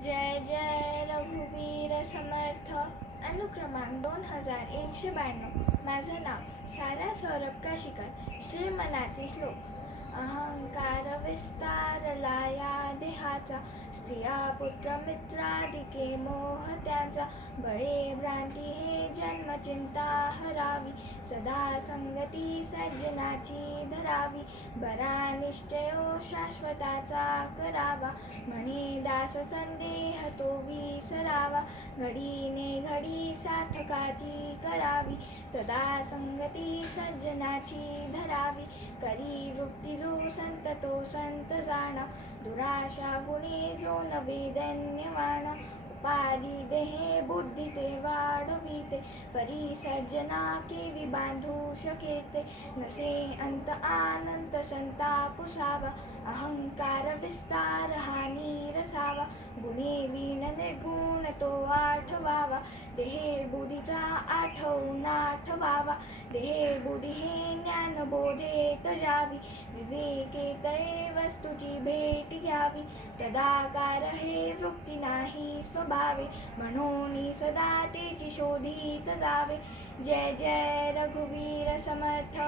जय जय रघुवीर समर्थ. अनुक्रमांक 2192. माझं नाव सारा सौरभ काशीकर. श्रीमनाचे श्लोक. अहंकार विस्तारला या देहाचा, स्त्रिया पुत्र मित्रादिके मोह त्यांचा. बळे भ्रांती हे जन्म चिंता हरावी, सदा संगती सज्जनाची धरावी. बरा निश्चयो शाश्वताचा करावा, म्हणे दास संदेह तो विसरावा. घडीने घडी सार्थकाची करावी, सदा संगती सज्जनाची धरावी. करी वृत्ती जो संत तो संत जाणा, दुराशा गुणी जो नवे धन्यवाना. उपाधी देहे बुद्धी ते वाढविते, परी सज्जना केवी बांधू शकेते. नसे अंत आनंत संताप सावा, अहंकार विस्तार हा नीरसावा. गुणे वीण निर्गुण तो आठवावा, देहे बुद्धीचा आठवून आठवावा. देहे बुद्धी हे ज्ञान बोधेत जावी, विवेके तये वस्तूची भेट घ्यावी. तदाकार हे वृत्ती नाही स्वभावे, म्हणून सदा तेची शोधित जावे. जय जय रघुवीर समर्थ.